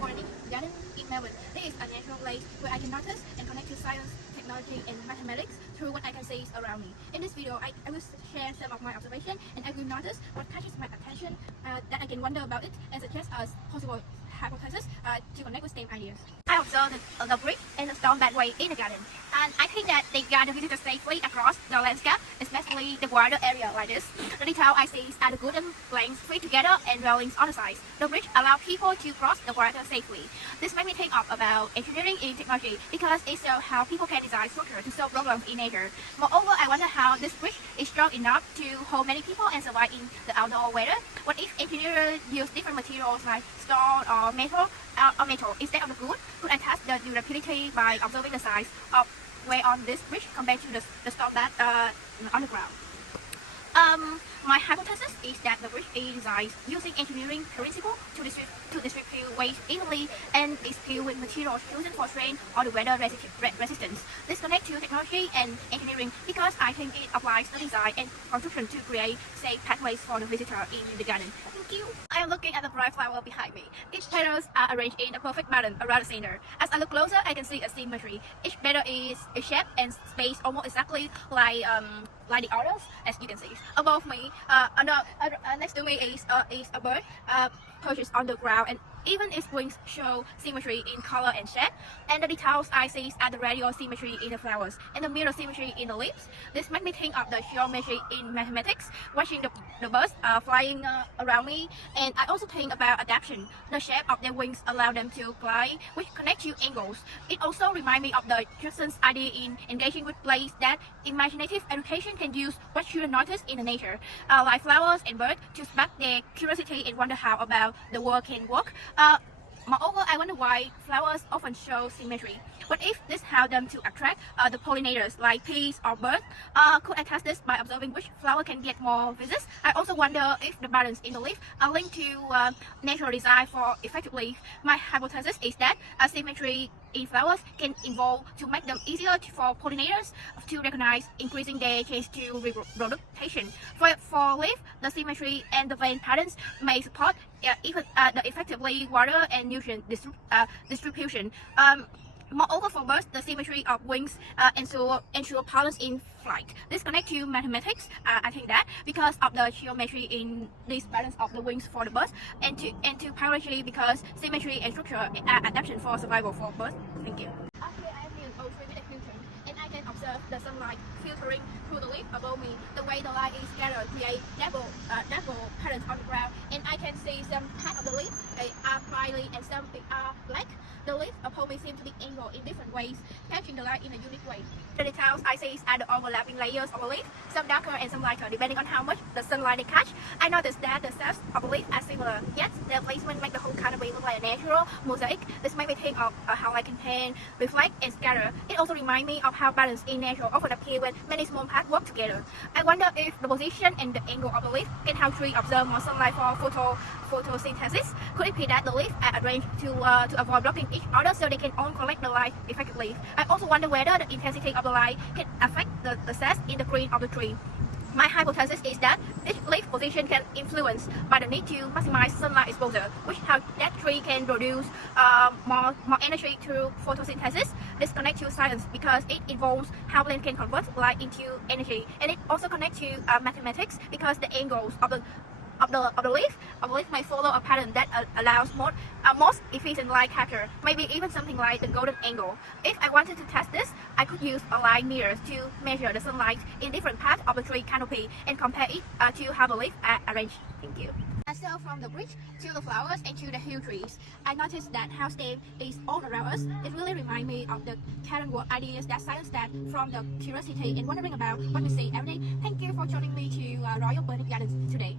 Botanic Garden in Melbourne. This is a natural place where I can notice and connect to science, technology, and mathematics through what I can see around me. In this video, I will share some of my observations, and I will notice what catches my attention that I can wonder about it and suggest as possible hypothesis to connect with STEM ideas. I observed the brick and the stone pathway in the garden, and I think that they guide the visitor safely across the landscape, especially the wider area like this. The detail I see are the golden planks fit together and railings on the sides. The bridge allows people to cross the water safely. This made me think of about engineering in technology because it shows how people can design structure to solve problems in nature. Moreover, I wonder how this bridge is strong enough to hold many people and survive in the outdoor weather. What if engineers use different materials like stone or metal instead of the wood? Could I test the durability by observing the size of weight on this bridge compared to the stone that on the ground? My hypothesis is that the bridge is designed using engineering principles to distribute weight evenly and is filled with materials chosen for strain or the weather resistance. This connects to technology and engineering because I think it applies the design and construction to create safe pathways for the visitor in the garden. Thank you. I am looking at the bright flower behind me. Each petals are arranged in a perfect pattern around the center. As I look closer, I can see a symmetry. Each petal is a shape and space almost exactly like the others, as you can see. Above me, next to me is a bird perched on the ground, and even its wings show symmetry in color and shape. And the details I see are the radial symmetry in the flowers and the mirror symmetry in the leaves. This makes me think of the geometry in mathematics, watching the birds flying around me. And I also think about adaptation. The shape of their wings allow them to fly, which connect to angles. It also reminds me of the Drizzle's idea in engaging with plays that imaginative education can use what children notice in the nature, like flowers and birds, to spark their curiosity and wonder how about the world can work. Moreover, I wonder why flowers often show symmetry. What if this helps them to attract the pollinators like bees or birds? Could I test this by observing which flower can get more visits? I also wonder if the balance in the leaf are linked to natural design for effective leaf. My hypothesis is that asymmetry in flowers can evolve to make them easier for pollinators to recognize, increasing their chance to reproduction. For leaf, the symmetry and the vein patterns may support even the effectively water and nutrient distribution. Moreover, for birds, the symmetry of wings ensure balance in flight. This connects to mathematics, I think that, because of the geometry in this balance of the wings for the birds, and to biology because symmetry and structure adaptation for survival for birds. Thank you. Here I am in an old tree with a filter, and I can observe the sunlight filtering through the leaf above me. The way the light is scattered creates double patterns on the ground, and I can see some part of the leaf are brightly and some are black. The leaves above me seem to be angled in different ways, catching the light in a unique way. The details I see are the overlapping layers of the leaf, some darker and some lighter, depending on how much the sunlight they catch. I noticed that the shapes of the leaf are similar, yet their placement makes the whole canopy look like a natural mosaic. This makes me think of how light can paint, reflect, and scatter. It also reminds me of how balance in nature often appears when many small parts work together. I wonder if the position and the angle of the leaf can help trees absorb more sunlight for photosynthesis. Could it be that the leaves are arranged to avoid blocking each other so they can all collect the light effectively? I also wonder whether the intensity of the light can affect the size in the green of the tree. My hypothesis is that each leaf position can influence by the need to maximize sunlight exposure, which helps that tree can produce more energy through photosynthesis. This connects to science because it involves how plants can convert light into energy, and it also connects to mathematics because the angles of the leaf may follow a pattern that allows most efficient light capture, maybe even something like the golden angle. If I wanted to test this, I could use a light mirror to measure the sunlight in different parts of the tree canopy and compare it to how the leaves are arranged. Thank you. And so from the bridge to the flowers and to the hill trees, I noticed that how STEM is all around us. It really reminds me of the current world ideas that science starts from the curiosity and wondering about what we see every day. Thank you for joining me to Royal Botanic Gardens today.